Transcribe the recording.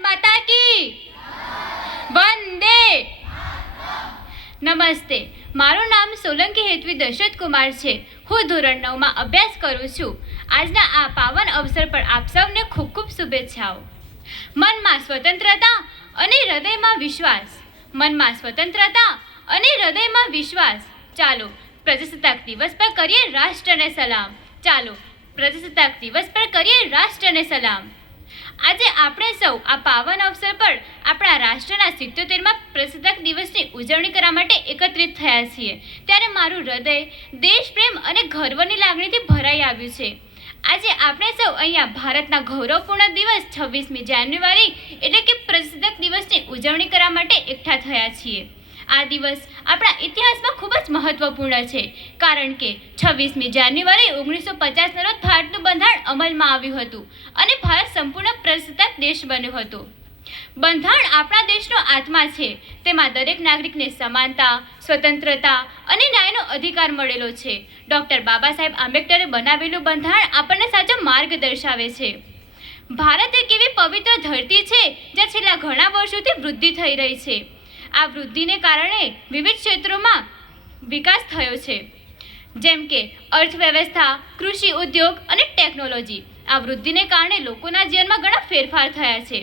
માતા કી વંદે. નમસ્તે, મારું નામ સોલંકી હેતવી દશરથ કુમાર છે. હું ધોરણ 9માં અભ્યાસ કરું છું. આજના આ પાવન અવસર પર આપ સૌને ખૂબ ખૂબ શુભેચ્છાઓ. મનમાં સ્વતંત્રતા અને હૃદયમાં વિશ્વાસ. મનમાં સ્વતંત્રતા અને હૃદયમાં વિશ્વાસ. ચાલો પ્રજાસત્તાક દિવસ પર કરીએ રાષ્ટ્રને સલામ. ચાલો પ્રજાસત્તાક દિવસ પર કરીએ રાષ્ટ્રને સલામ. આજે આપણે સૌ આ પાવન અવસર પર આપણા રાષ્ટ્રના 77મા પ્રજાસત્તાક દિવસની ઉજવણી કરવા માટે એકત્રિત થયા છીએ. ત્યારે મારું હૃદય દેશપ્રેમ અને ગર્વની લાગણીથી ભરાઈ આવ્યું છે. આજે આપણે સૌ અહીંયા ભારતના ગૌરવપૂર્ણ દિવસ 26મી જાન્યુઆરી એટલે કે પ્રજાસત્તાક દિવસની ઉજવણી કરવા માટે એકઠા થયા છીએ. આ દિવસ આપણા ઇતિહાસમાં ખૂબ જ મહત્વપૂર્ણ છે, કારણ કે 26મી જાન્યુઆરી 1950ના રોજ ભારતનું બંધારણ અમલમાં આવ્યું હતું અને ભારત સંપૂર્ણ પ્રજાસત્તાક દેશ બન્યો હતો. બંધારણ આપણા દેશનો આત્મા છે. તેમાં દરેક નાગરિકને સમાનતા, સ્વતંત્રતા અને ન્યાયનો અધિકાર મળેલો છે. ડૉક્ટર બાબા સાહેબ આંબેડકરે બનાવેલું બંધારણ આપણને સાચો માર્ગ દર્શાવે છે. ભારત એક એવી પવિત્ર ધરતી છે જ્યાં છેલ્લા ઘણા વર્ષોથી વૃદ્ધિ થઈ રહી છે. આ વૃદ્ધિને કારણે વિવિધ ક્ષેત્રોમાં વિકાસ થયો છે, જેમ કે અર્થવ્યવસ્થા, કૃષિ ઉદ્યોગ અને ટેકનોલોજી. આ વૃદ્ધિને કારણે લોકોના જીવનમાં ઘણા ફેરફાર થયા છે.